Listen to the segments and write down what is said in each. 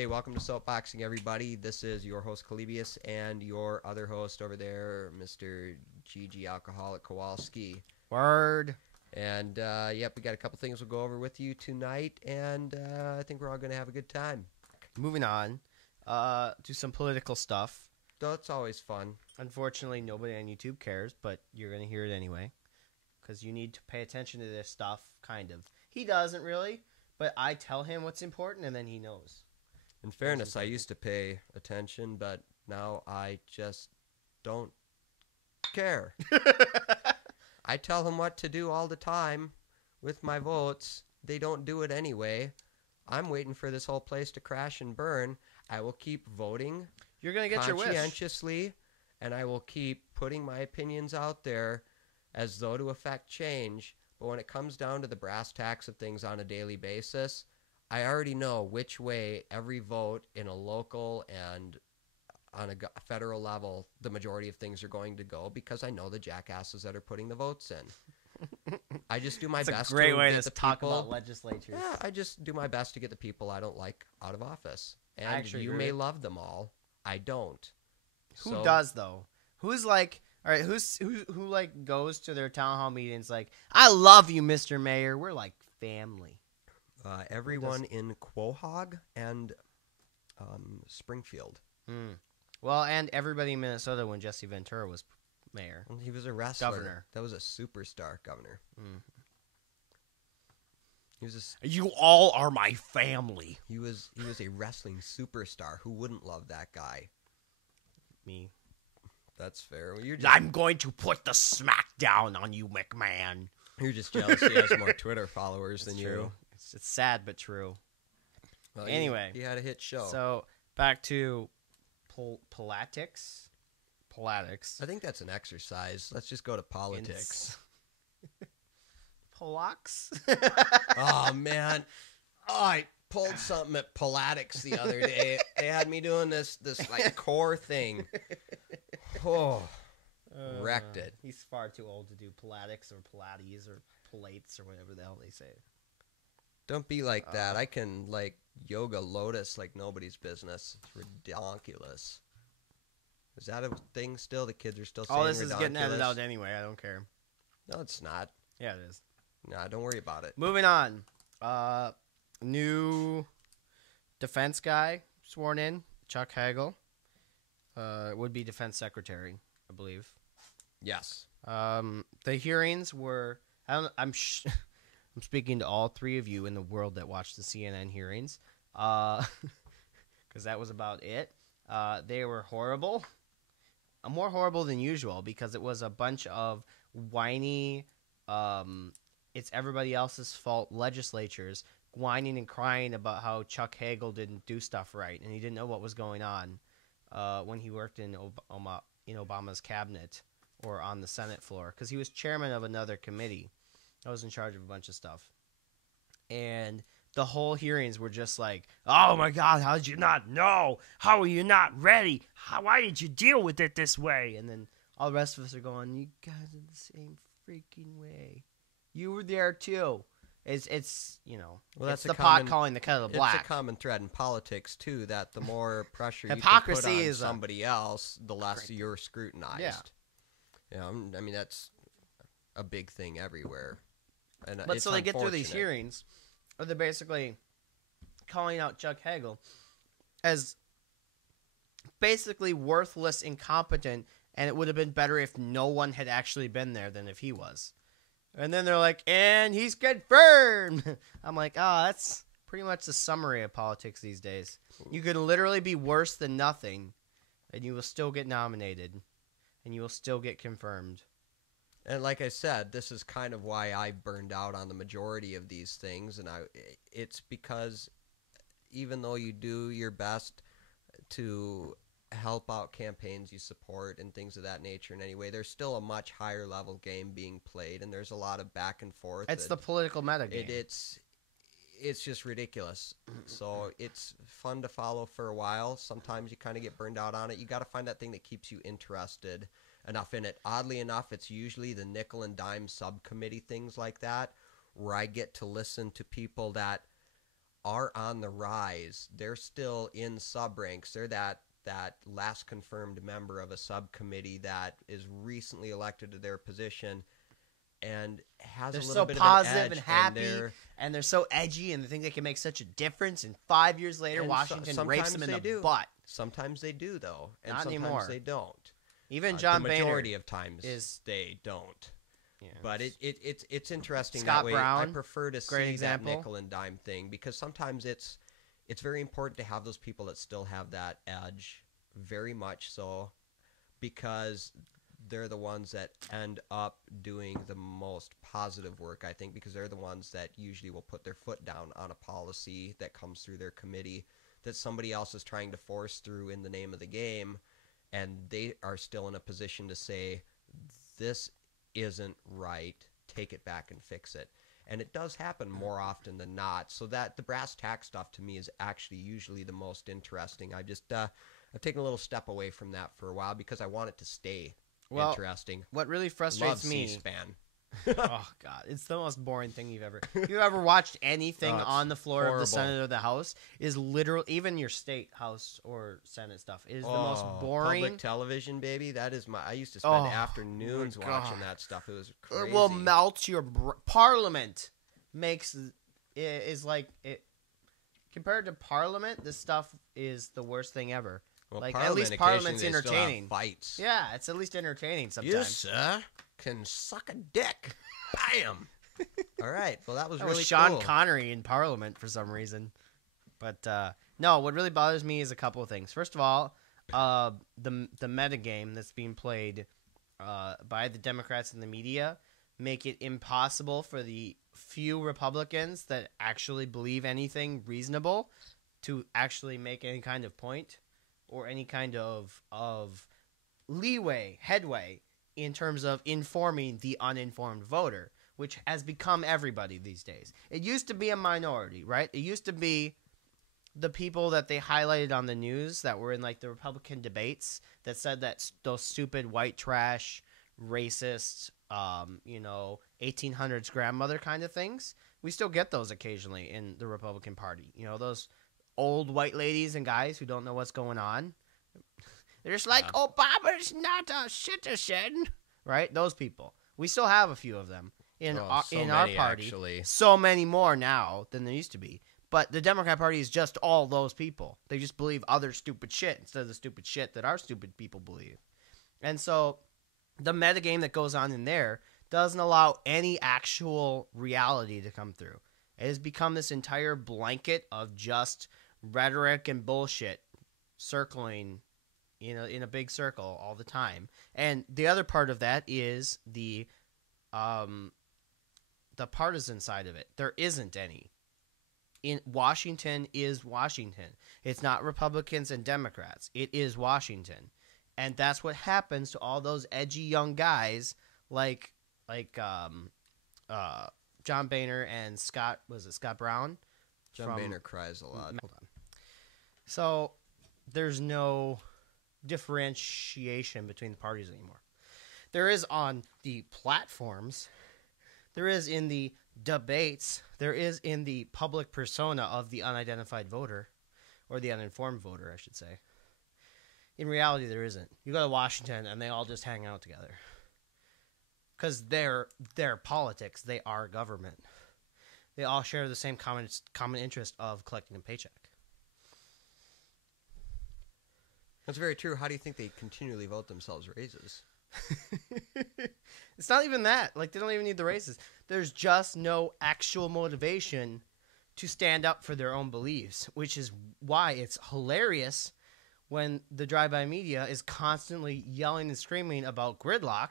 Hey, welcome to SoapBoxing, everybody. This is your host, Calibius, and your other host over there, Mr. GG Alcoholic Kowalski. Word. And, yep, we got a couple things we'll go over with you tonight, and I think we're all going to have a good time. Moving on to some political stuff. So it's always fun. Unfortunately, nobody on YouTube cares, but you're going to hear it anyway because you need to pay attention to this stuff, kind of. He doesn't really, but I tell him what's important, and then he knows. In fairness, I used to pay attention, but now I just don't care. I tell them what to do all the time with my votes. They don't do it anyway. I'm waiting for this whole place to crash and burn. I will keep voting. You're going to get your wish. Conscientiously, and I will keep putting my opinions out there as though to affect change. But when it comes down to the brass tacks of things on a daily basis, I already know which way every vote in a local and on a federal level, the majority of things are going to go because I know the jackasses that are putting the votes in. I just do my best. It's a great way to talk people, about legislatures. Yeah, I just do my best to get the people I don't like out of office. And actually you may love them all. I don't. Who does though? Who's like, all right? Who like goes to their town hall meetings like, I love you, Mr. Mayor. We're like family. Everyone in Quahog and Springfield. Well, and everybody in Minnesota when Jesse Ventura was mayor. Well, he was a wrestler. Governor. That was a superstar governor. He was You all are my family. He was a wrestling superstar. Who wouldn't love that guy? Me. That's fair. Well, I'm going to put the smack down on you, McMahon. You're just jealous he has more Twitter followers than you. It's sad but true. Well, anyway, he had a hit show. So back to politics. I think that's an exercise. Let's just go to politics. Polax? Oh man, I pulled something at Politics the other day. They had me doing this like core thing. Oh, wrecked it. He's far too old to do Politics or Pilates or Pilates or whatever the hell they say. Don't be like that. I can like yoga lotus like nobody's business. It's ridiculous. Is that a thing still? The kids are still saying this ridiculous? is getting edited out anyway. I don't care. No, it's not. Yeah, it is. Nah, don't worry about it. Moving on. New defense guy sworn in, Chuck Hagel. Would be defense secretary, I believe. Yes. The hearings were. I'm speaking to all three of you in the world that watched the CNN hearings, because that was about it. They were horrible. More horrible than usual because it was a bunch of whiny, it's everybody else's fault legislatures whining and crying about how Chuck Hagel didn't do stuff right and he didn't know what was going on when he worked in Obama's cabinet or on the Senate floor because he was chairman of another committee that was in charge of a bunch of stuff. And the whole hearings were just like, oh my God, how did you not know? How are you not ready? Why did you deal with it this way? And then all the rest of us are going, you guys are the same freaking way. You were there too. It's well, it's the pot calling the kettle black. It's a common thread in politics too that the more pressure you Hypocrisy can put on is somebody else, the less you're scrutinized. Yeah. I mean that's a big thing everywhere. And but so they get through these hearings, or they're basically calling out Chuck Hagel as basically worthless, incompetent, and it would have been better if no one had actually been there than if he was. And then they're like, and he's confirmed. I'm like, that's pretty much the summary of politics these days. You could literally be worse than nothing, and you will still get nominated, and you will still get confirmed. And like I said, this is kind of why I burned out on the majority of these things, and it's because even though you do your best to help out campaigns you support and things of that nature in any way, there's still a much higher level game being played, and there's a lot of back and forth. It's the political metagame. It's just ridiculous. So it's fun to follow for a while. Sometimes you kind of get burned out on it. You got to find that thing that keeps you interested enough in it. Oddly enough, it's usually the nickel and dime subcommittee things like that, where I get to listen to people that are on the rise. They're still in sub ranks. They're that last confirmed member of a subcommittee that is recently elected to their position and has They're a little so bit positive of an edge, and happy, and they're so edgy, and they think they can make such a difference. And 5 years later, Washington rapes them in the butt. Sometimes they do, though, and Not sometimes anymore. they don't. Even John the Boehner majority of times they don't. Yeah, But it's interesting Scott that way. Brown, I prefer to great see example. that nickel and dime thing because sometimes it's very important to have those people that still have that edge, very much so, because they're the ones that end up doing the most positive work, I think, because they're the ones that usually will put their foot down on a policy that comes through their committee that somebody else is trying to force through in the name of the game, and they are still in a position to say, this isn't right, take it back and fix it. And it does happen more often than not, so that the brass tack stuff to me is actually usually the most interesting. I've taken a little step away from that for a while because I want it to stay interesting. What really frustrates me, C-SPAN. oh God, it's the most boring thing you've ever watched anything on the floor of the Senate or the House is literal. Even your state House or Senate stuff is the most boring. Public television, baby. That is I used to spend afternoons watching that stuff. It was crazy. It will melt your Parliament is like it compared to Parliament. This stuff is the worst thing ever. Well, like at least Parliament's entertaining. Fights. Yeah, it's at least entertaining sometimes. You, sir, can suck a dick. Bam. All right. Well, that was really was Sean cool. Connery in Parliament for some reason. But no, what really bothers me is a couple of things. First of all, the metagame that's being played by the Democrats and the media make it impossible for the few Republicans that actually believe anything reasonable to actually make any kind of point or any kind of headway in terms of informing the uninformed voter, which has become everybody these days. It used to be a minority, right? It used to be the people that they highlighted on the news that were in like the Republican debates that said that those stupid white trash, racist, 1800s grandmother kind of things. We still get those occasionally in the Republican Party. You know, those old white ladies and guys who don't know what's going on. They're just like, Obama's not a citizen, right? Those people. We still have a few of them in our party. Actually. So many more now than there used to be. But the Democrat Party is just all those people. They just believe other stupid shit instead of the stupid shit that our stupid people believe. And so the metagame that goes on in there doesn't allow any actual reality to come through. It has become this entire blanket of just rhetoric and bullshit circling in a big circle all the time. And the other part of that is the partisan side of it. There isn't any. In Washington is Washington. It's not Republicans and Democrats. It is Washington. And that's what happens to all those edgy young guys like John Boehner and Scott Brown? John Boehner cries a lot. Hold on. So there's no differentiation between the parties anymore. There is on the platforms. There is in the debates. There is in the public persona of the unidentified voter, or the uninformed voter, I should say. In reality, there isn't. You go to Washington, and they all just hang out together. Because they're politics. They are government. They all share the same common interest of collecting a paycheck. That's very true. How do you think they continually vote themselves raises? It's not even that. Like, they don't even need the raises. There's just no actual motivation to stand up for their own beliefs, which is why it's hilarious when the drive-by media is constantly yelling and screaming about gridlock,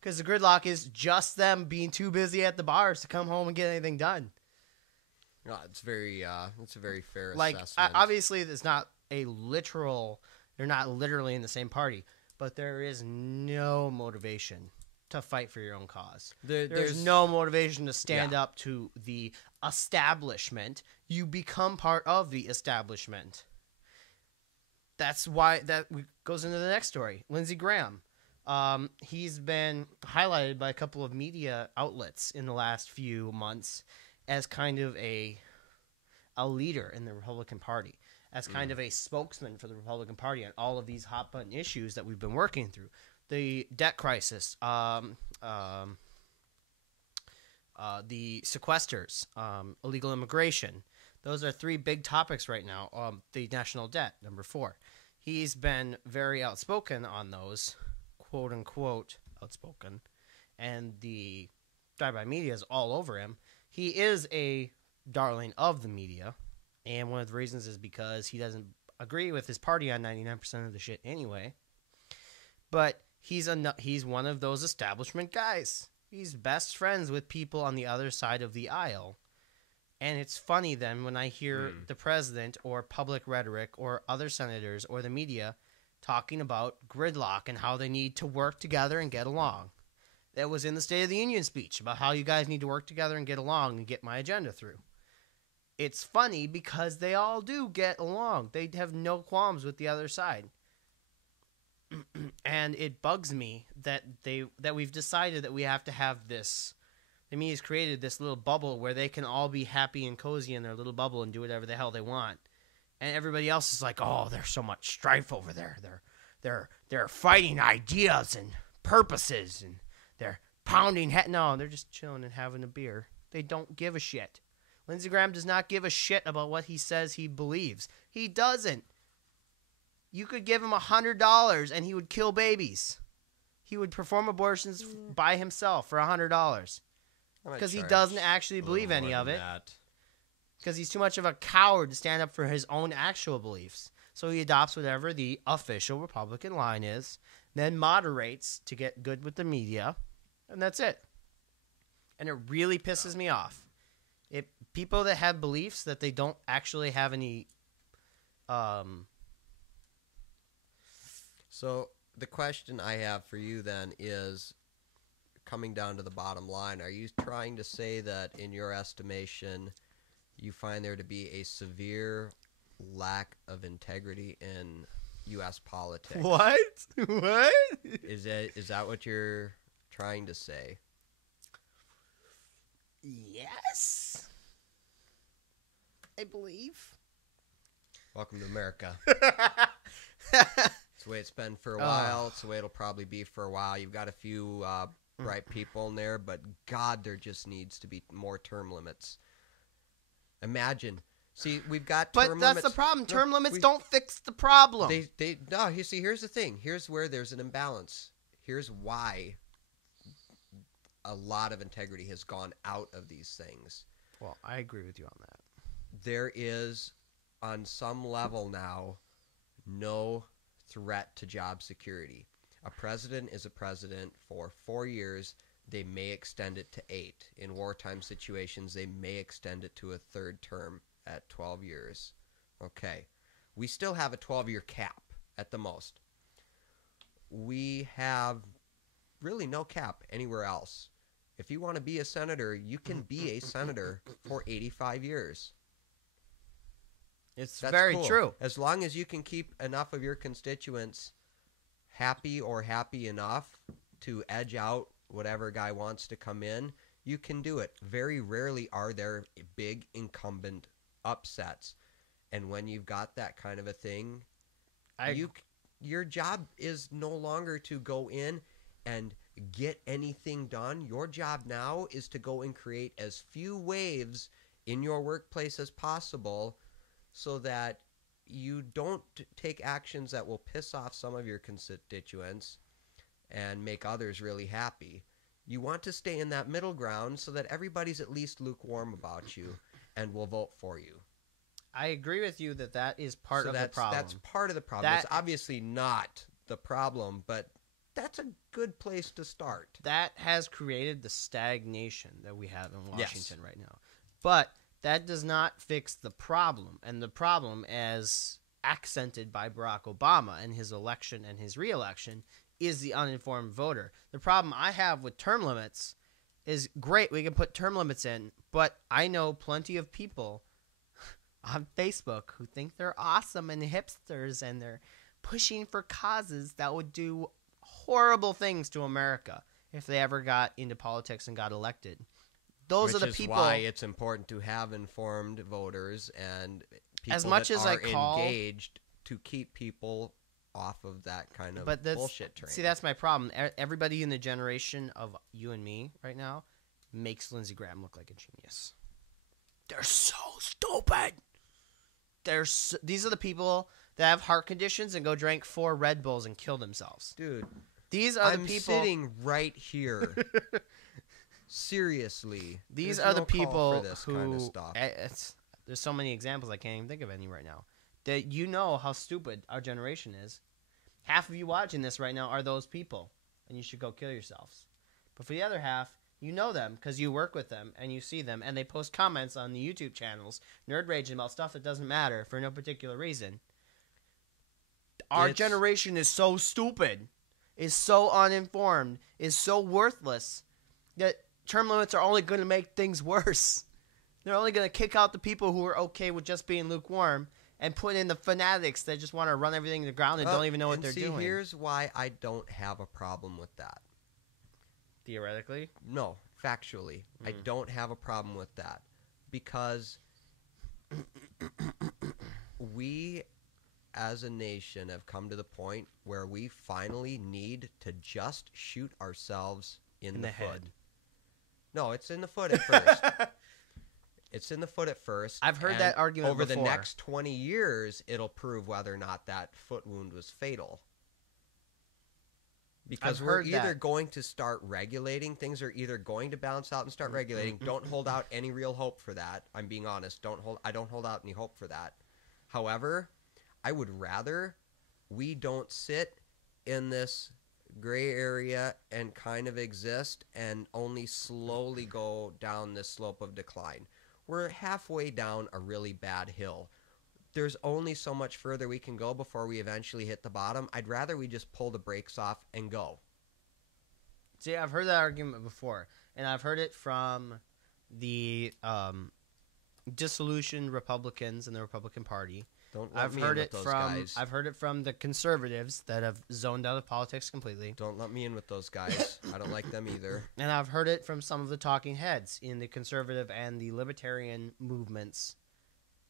because the gridlock is just them being too busy at the bars to come home and get anything done. No, it's a very fair Like, assessment. obviously, it's not a literal. They're not literally in the same party, but there is no motivation to fight for your own cause. There's no motivation to stand up to the establishment. You become part of the establishment. That's why that goes into the next story. Lindsey Graham. He's been highlighted by a couple of media outlets in the last few months as kind of a a leader in the Republican Party, as kind of a spokesman for the Republican Party on all of these hot button issues that we've been working through. The debt crisis, the sequesters, illegal immigration. Those are 3 big topics right now. The national debt, number 4. He's been very outspoken on those, quote unquote outspoken, and the drive-by media is all over him. He is a darling of the media, and one of the reasons is because he doesn't agree with his party on 99% of the shit anyway. But he's one of those establishment guys. He's best friends with people on the other side of the aisle. And it's funny then when I hear the president or public rhetoric or other senators or the media talking about gridlock and how they need to work together and get along. That was in the State of the Union speech about how you guys need to work together and get along and get my agenda through. It's funny because they all do get along. They have no qualms with the other side. And it bugs me that we've decided that we have to have this. The media's created this little bubble where they can all be happy and cozy in their little bubble and do whatever the hell they want. And everybody else is like, oh, there's so much strife over there. They're fighting ideas and purposes, and they're pounding head. No, they're just chilling and having a beer. They don't give a shit. Lindsey Graham does not give a shit about what he says he believes. He doesn't. You could give him $100 and he would kill babies. He would perform abortions by himself for $100. Because he doesn't actually believe any of it. Because he's too much of a coward to stand up for his own actual beliefs. So he adopts whatever the official Republican line is, then moderates to get good with the media, and that's it. And it really pisses me off. People that have beliefs that they don't actually have any... So the question I have for you then is... coming down to the bottom line, are you trying to say that, in your estimation, you find there to be a severe lack of integrity in U.S. politics? What? Is that what you're trying to say? Yes. I believe. Welcome to America. It's the way it's been for a while. It's the way it'll probably be for a while. You've got a few... bright people in there, but God, there just needs to be more term limits. Imagine. See, we've got term limits. But that's the problem. Term limits don't fix the problem. No, you see, here's the thing. Here's where there's an imbalance. Here's why a lot of integrity has gone out of these things. Well, I agree with you on that. There is, on some level now, no threat to job security. A president is a president for 4 years. They may extend it to 8. In wartime situations, they may extend it to a third term at 12 years. Okay. We still have a 12-year cap at the most. We have really no cap anywhere else. If you want to be a senator, you can be a senator for 85 years. That's very cool. True. As long as you can keep enough of your constituents happy or happy enough to edge out whatever guy wants to come in, you can do it. Very rarely are there big incumbent upsets. And when you've got that kind of a thing, your job is no longer to go in and get anything done. Your job now is to go and create as few waves in your workplace as possible so that you don't take actions that will piss off some of your constituents and make others really happy. You want to stay in that middle ground so that everybody's at least lukewarm about you and will vote for you. I agree with you that is part of the problem. That's part of the problem. It's obviously not the problem, but that's a good place to start. That has created the stagnation that we have in Washington right now. But that does not fix the problem. And the problem, as accented by Barack Obama in his election and his re-election, is the uninformed voter. The problem I have with term limits is, great, we can put term limits in, but I know plenty of people on Facebook who think they're awesome and hipsters, and they're pushing for causes that would do horrible things to America if they ever got into politics and got elected. those Which are the is people. why it's important to have informed voters and people As much that as are I call, engaged to keep people off of that kind of but that's, bullshit train. see, that's my problem. Everybody in the generation of you and me right now makes Lindsey Graham look like a genius. They're so stupid. These are the people that have heart conditions and go drink 4 Red Bulls and kill themselves. Dude, These are the I'm people sitting right here. Seriously. These There's are no the people call for this who kind of stuff. There's so many examples I can't even think of any right now. That you know how stupid our generation is. Half of you watching this right now are those people, and you should go kill yourselves. But for the other half, you know them because you work with them and you see them, and they post comments on the YouTube channels, nerd raging about stuff that doesn't matter for no particular reason. Our generation is so stupid, is so uninformed, is so worthless that term limits are only going to make things worse. They're only going to kick out the people who are okay with just being lukewarm and put in the fanatics that just want to run everything to the ground and don't even know what they're doing. Here's why I don't have a problem with that. Theoretically? No, factually. I don't have a problem with that. Because we, as a nation, have come to the point where we finally need to just shoot ourselves in the foot. head. No, it's in the foot at first. It's in the foot at first. I've heard that argument over before. the next 20 years, it'll prove whether or not that foot wound was fatal. Because we're either going to start regulating. Things are either going to balance out and start regulating. Don't hold out any real hope for that. I'm being honest. I don't hold out any hope for that. However, I would rather we don't sit in this gray area and kind of exist and only slowly go down this slope of decline. We're halfway down a really bad hill. There's only so much further we can go before we eventually hit the bottom. I'd rather we just pull the brakes off and go. See, I've heard that argument before, and I've heard it from the disillusioned Republicans in the Republican Party. I've heard it from I've heard it from the conservatives that have zoned out of politics completely. Don't let me in with those guys. I don't like them either. And I've heard it from some of the talking heads in the conservative and the libertarian movements.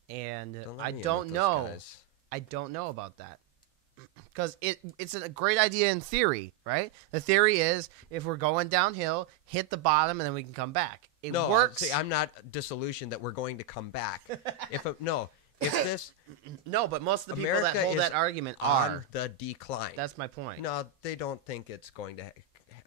And I don't know about that. Because it's a great idea in theory, right? The theory is if we're going downhill, hit the bottom, and then we can come back. It works. See, I'm not disillusioned that we're going to come back. No, but most of the people that hold that argument are on the decline. That's my point. No, they don't think it's going to.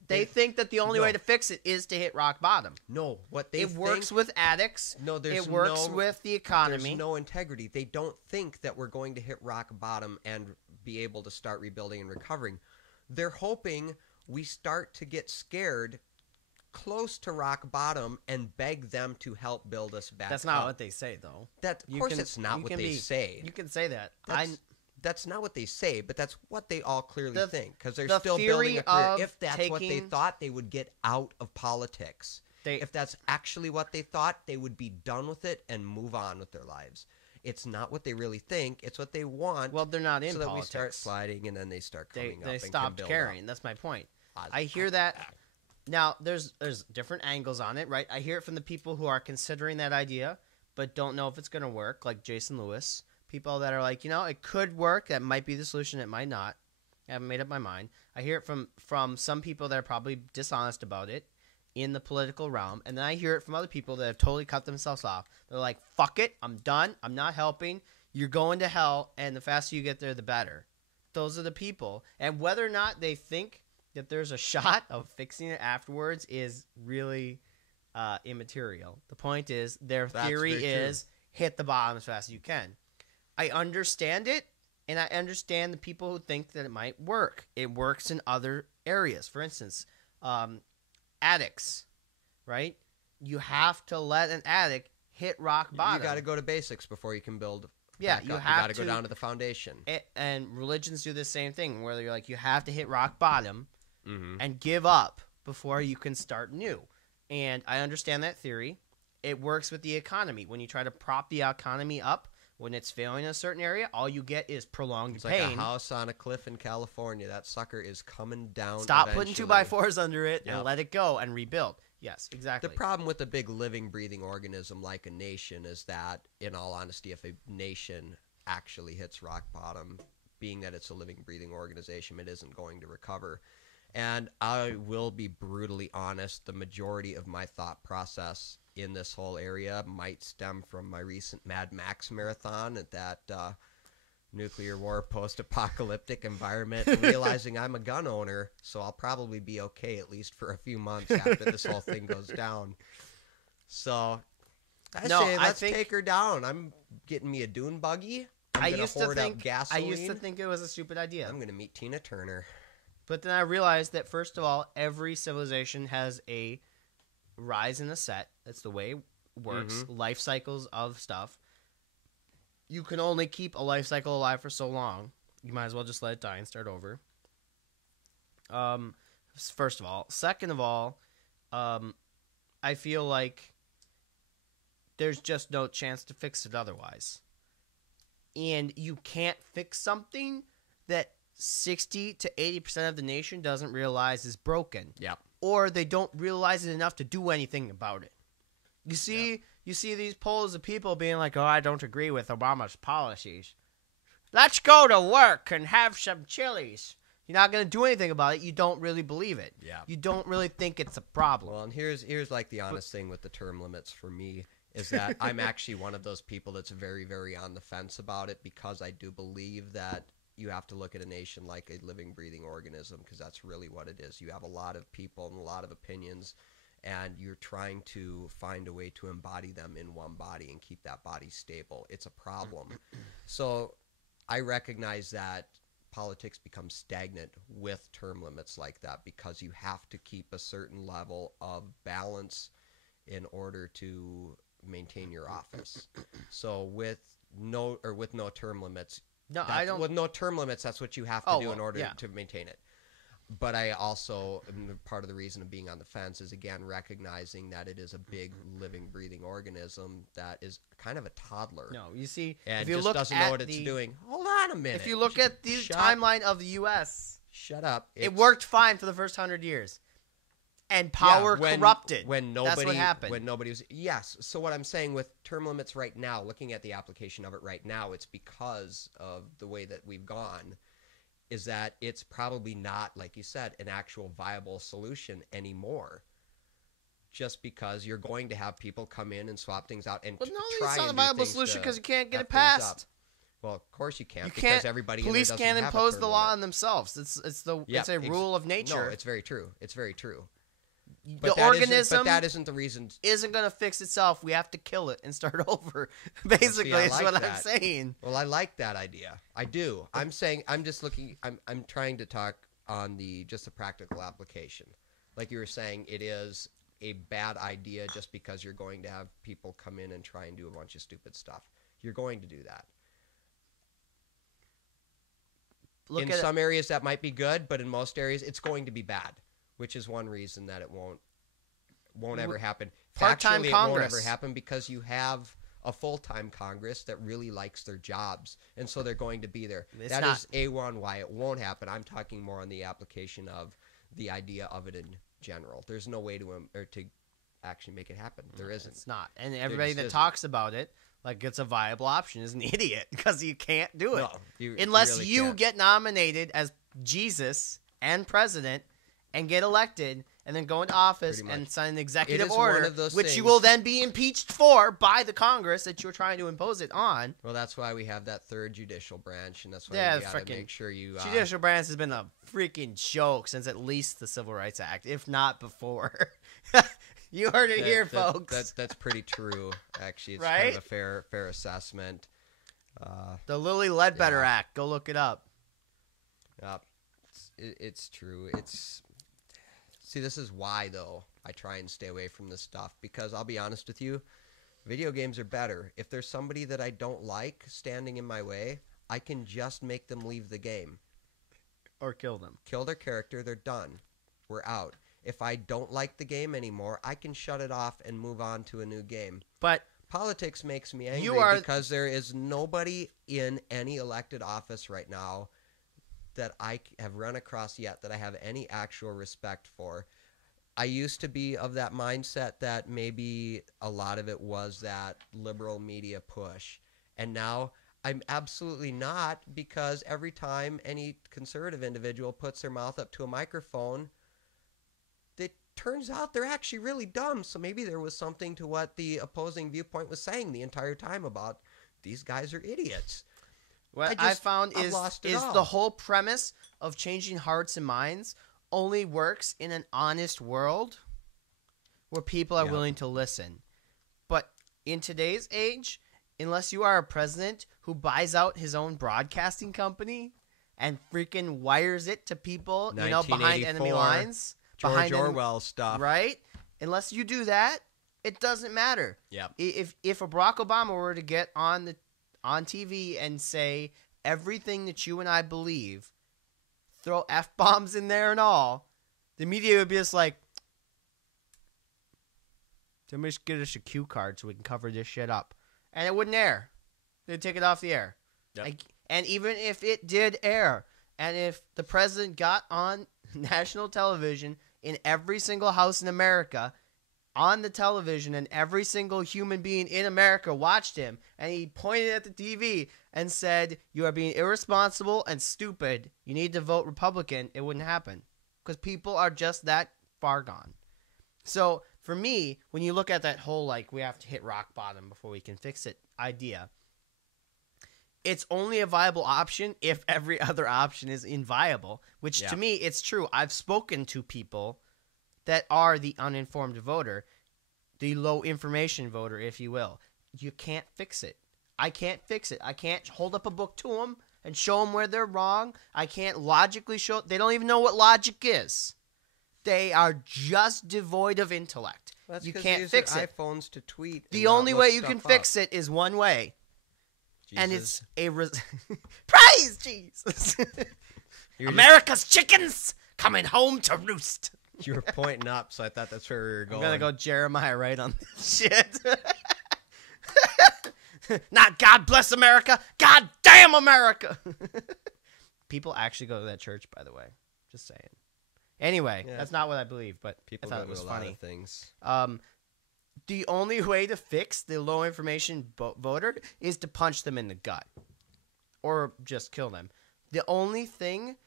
They think that the only way to fix it is to hit rock bottom. No, it works with addicts. No, it works with the economy. There's no integrity. They don't think that we're going to hit rock bottom and be able to start rebuilding and recovering. They're hoping we start to get scared close to rock bottom and beg them to help build us back. That's not what they say, though. Of course, it's not what they say. You can say that. That's not what they say, but that's what they all clearly think because they're still building a career. If that's what they thought, they would get out of politics. If that's actually what they thought, they would be done with it and move on with their lives. It's not what they really think. It's what they want. Well, they're not in so politics. that we start sliding and then they start coming up. They stopped caring. That's my point. I hear that. Now, there's different angles on it, right? I hear it from the people who are considering that idea but don't know if it's going to work, like Jason Lewis. People that are like, it could work. That might be the solution. It might not. I haven't made up my mind. I hear it from some people that are probably dishonest about it in the political realm. And then I hear it from other people that have totally cut themselves off. They're like, fuck it. I'm done. I'm not helping. You're going to hell. And the faster you get there, the better. Those are the people. And whether or not they think that there's a shot of fixing it afterwards is really immaterial. The point is their theory is hit the bottom as fast as you can. I understand it, and I understand the people who think that it might work. It works in other areas. For instance, addicts, right? You have to let an addict hit rock bottom. You got to go to basics before you can build. Yeah, you got to go down to the foundation. And religions do the same thing, where you're like, you have to hit rock bottom and give up before you can start new. And I understand that theory. It works with the economy. When you try to prop the economy up, when it's failing in a certain area, all you get is prolonged pain. It's like a house on a cliff in California. That sucker is coming down. Stop putting 2x4s under it and let it go and rebuild. Yes, The exactly. problem with a big living, breathing organism like a nation is that, in all honesty, if a nation actually hits rock bottom, being that it's a living, breathing organization, it isn't going to recover. And I will be brutally honest, the majority of my thought process in this whole area might stem from my recent Mad Max marathon at that nuclear war post-apocalyptic environment, and realizing I'm a gun owner, so I'll probably be okay at least for a few months after this whole thing goes down. So I say let's take her down. I'm getting me a dune buggy. I'm gonna hoard up gasoline. I used to think it was a stupid idea. I'm gonna meet Tina Turner. But then I realized that, first of all, every civilization has a rise and a set. That's the way it works. Mm-hmm. Life cycles of stuff. You can only keep a life cycle alive for so long. You might as well just let it die and start over. First of all. Second of all, I feel like there's just no chance to fix it otherwise. And you can't fix something that 60 to 80% of the nation doesn't realize is broken. Yep. Or they don't realize it enough to do anything about it. You see these polls of people being like, oh, I don't agree with Obama's policies. Let's go to work and have some chilies. You're not going to do anything about it. You don't really believe it. Yeah. You don't really think it's a problem. Well, and here's like the honest thing with the term limits for me is that I'm actually one of those people that's very, very on the fence about it, because I do believe that you have to look at a nation like a living, breathing organism, because that's really what it is. You have a lot of people and a lot of opinions, and you're trying to find a way to embody them in one body and keep that body stable. It's a problem. So I recognize that politics becomes stagnant with term limits like that, because you have to keep a certain level of balance in order to maintain your office. So with no term limits, with no term limits, that's what you have to do in order to maintain it. But I also, part of the reason of being on the fence is, again, recognizing that it is a big, living, breathing organism that is kind of a toddler. No, you see, and if you just look doesn't at know what it's doing. Hold on a minute. If you look at the timeline of the U.S., shut up. It worked fine for the first 100 years. And power corrupted. That's what happened. When nobody was... Yes. So what I'm saying with term limits right now, looking at the application of it right now, it's because of the way that we've gone, is that it's probably not, like you said, an actual viable solution anymore. Just because you're going to have people come in and swap things out and try it's not a viable solution because you can't get it passed. Well, of course you can't, because everybody police can't impose the law on themselves. It's a rule of nature. No, it's very true. It's very true. But the organism that isn't the reason. Isn't going to fix itself. We have to kill it and start over. Basically, is what I'm saying. Well, I like that idea. I do. I'm saying I'm just looking. I'm trying to talk on just a practical application. Like you were saying, it is a bad idea just because you're going to have people come in and try and do a bunch of stupid stuff. You're going to do that. In some areas that might be good, but in most areas it's going to be bad, which is one reason that it won't ever happen. Part-time Factually, Congress. It won't ever happen because you have a full-time Congress that really likes their jobs, and so they're going to be there. That is A1 why it won't happen. I'm talking more on the application of the idea of it in general. There's no way to actually make it happen. There isn't. It's not. And everybody that talks about it like it's a viable option is an idiot, because you can't do it. No, unless you really get nominated as Jesus and president and get elected and then go into office and sign an executive order, which you will then be impeached for by the Congress that you're trying to impose it on. Well, that's why we have that third judicial branch, and that's why we got to make sure you... Judicial branch has been a freaking joke since at least the Civil Rights Act, if not before. You heard it here, folks. That's pretty true, actually. It's kind of a fair assessment. The Lilly Ledbetter Act. Go look it up. It's true. See, this is why, though, I try and stay away from this stuff, because I'll be honest with you, video games are better. If there's somebody that I don't like standing in my way, I can just make them leave the game. Or kill them. Kill their character, they're done. We're out. If I don't like the game anymore, I can shut it off and move on to a new game. But politics makes me angry because there is nobody in any elected office right now that I have run across yet that I have any actual respect for. I used to be of that mindset that maybe a lot of it was that liberal media push. And now I'm absolutely not, because every time any conservative individual puts their mouth up to a microphone, it turns out they're actually really dumb. So maybe there was something to what the opposing viewpoint was saying the entire time about these guys are idiots. What I found I've is lost it all. the whole premise of changing hearts and minds only works in an honest world where people are Yep. willing to listen. But in today's age, unless you are a president who buys out his own broadcasting company and freaking wires it to people, behind enemy 1984, lines, George Orwell stuff. right? Unless you do that, it doesn't matter. Yep. If a Barack Obama were to get on TV and say everything that you and I believe, throw F-bombs in there and all, the media would be just like, somebody just get us a cue card so we can cover this shit up. And it wouldn't air. They'd take it off the air. Yep. And even if it did air, and if the president got on national television in every single house in America, on the television, and every single human being in America watched him, and he pointed at the TV and said, "You are being irresponsible and stupid. You need to vote Republican," it wouldn't happen. Because people are just that far gone. So, for me, when you look at that whole, we have to hit rock bottom before we can fix it idea, it's only a viable option if every other option is inviable, which to me, it's true. I've spoken to people that are the uninformed voter, the low information voter, if you will. You can't fix it. I can't fix it. I can't hold up a book to them and show them where they're wrong. I can't logically show. They don't even know what logic is. They are just devoid of intellect. Well, you can't fix it. iPhones to tweet. The only way you can fix it is one way. Jesus. And it's praise Jesus. America's chickens coming home to roost. You were pointing up, so I thought that's where we were going. I'm gonna go Jeremiah right on this shit. Not God bless America, God damn America. People actually go to that church, by the way. Just saying. Anyway, that's not what I believe, but people I thought go it was to a funny. lot of things. The only way to fix the low information voter is to punch them in the gut or just kill them. The only thing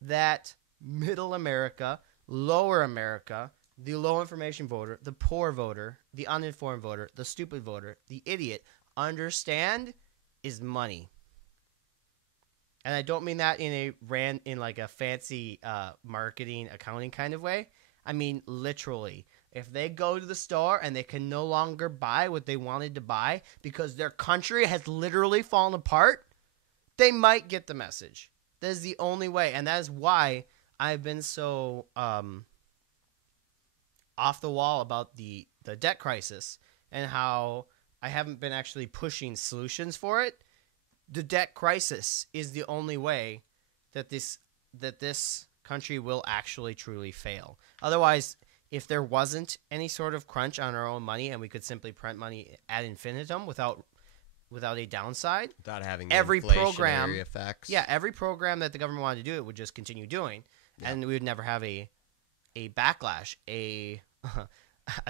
that middle America, lower America, the low information voter, the poor voter, the uninformed voter, the stupid voter, the idiot understand is money. And I don't mean that in a fancy marketing accounting kind of way. I mean literally. If they go to the store and they can no longer buy what they wanted to buy because their country has literally fallen apart, they might get the message. That is the only way. And that is why I've been so off the wall about the debt crisis and how I haven't been actually pushing solutions for it. The debt crisis is the only way that this country will actually truly fail. Otherwise, if there wasn't any sort of crunch on our own money and we could simply print money ad infinitum without a downside, without having the every program effects. Yeah, every program that the government wanted to do, it would just continue doing, and we would never have a backlash, a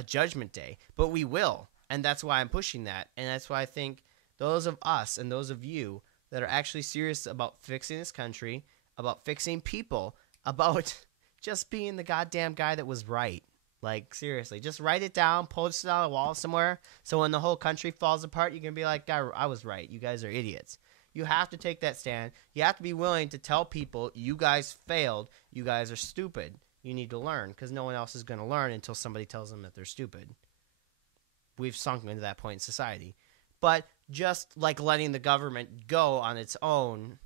judgment day. But we will, and that's why I'm pushing that, and that's why I think those of us and those of you that are actually serious about fixing this country, about fixing people, about just being the goddamn guy that was right. Like, seriously, just write it down, post it on a wall somewhere, so when the whole country falls apart, you can be like, I was right. You guys are idiots. You have to take that stand. You have to be willing to tell people, you guys failed. You guys are stupid. You need to learn, because no one else is going to learn until somebody tells them that they're stupid. We've sunk into that point in society. But just like letting the government go on its own,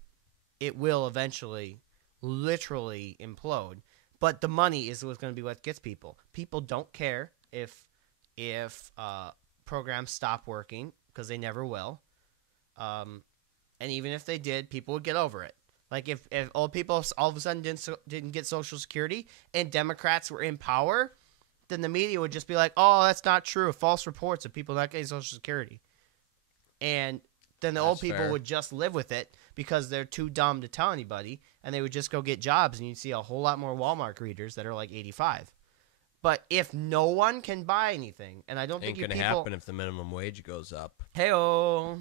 it will eventually literally implode. But the money is what's going to be what gets people. People don't care if programs stop working, because they never will. And even if they did, people would get over it. Like if old people all of a sudden didn't get Social Security and Democrats were in power, then the media would just be like, "Oh, that's not true. False reports of people not getting Social Security." And then the old people would just live with it because they're too dumb to tell anybody, and they would just go get jobs, and you'd see a whole lot more Walmart greeters that are like 85. But if no one can buy anything, and I don't think Ain't you gonna people, happen if the minimum wage goes up. hey-o,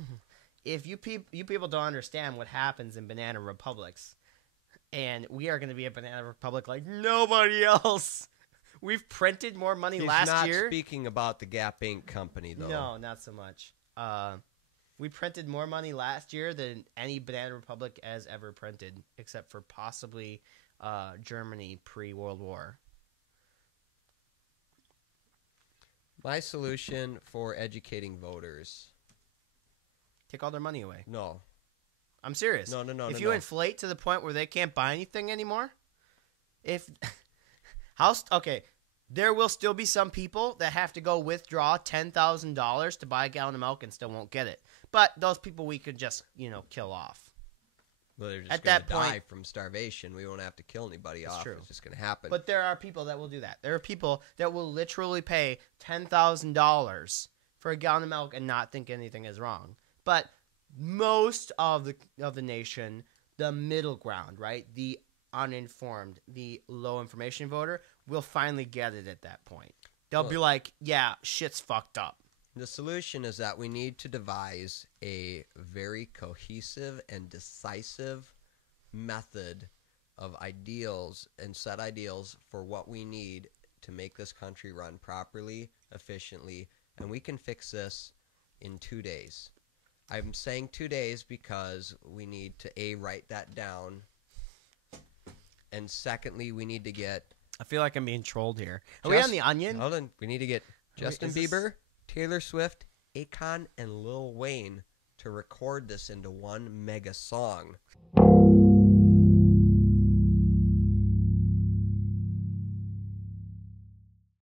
if you people don't understand what happens in banana republics, and we are going to be a banana republic like nobody else. We've printed more money He's last not year. speaking about the Gap Inc. company, though. No, not so much. We printed more money last year than any banana republic has ever printed, except for possibly Germany pre-World War. My solution for educating voters. Take all their money away. No. I'm serious. No. If you inflate to the point where they can't buy anything anymore, okay, there will still be some people that have to go withdraw $10,000 to buy a gallon of milk and still won't get it. But those people we could just, kill off. Well, they're just At going that to die point- from starvation. We won't have to kill anybody That's off. true. It's just going to happen. But there are people that will do that. There are people that will literally pay $10,000 for a gallon of milk and not think anything is wrong. But most of the nation, the middle ground, right? The uninformed, the low information voter will finally get it at that point. They'll be like, yeah, shit's fucked up. The solution is that we need to devise a very cohesive and decisive method of ideals and set ideals for what we need to make this country run properly, efficiently, and we can fix this in 2 days. I'm saying 2 days because we need to write that down, and secondly, we need to get I feel like I'm being trolled here. Are we on The Onion? Hold on. We need to get Justin is this- Bieber, Taylor Swift, Akon, and Lil Wayne to record this into one mega song.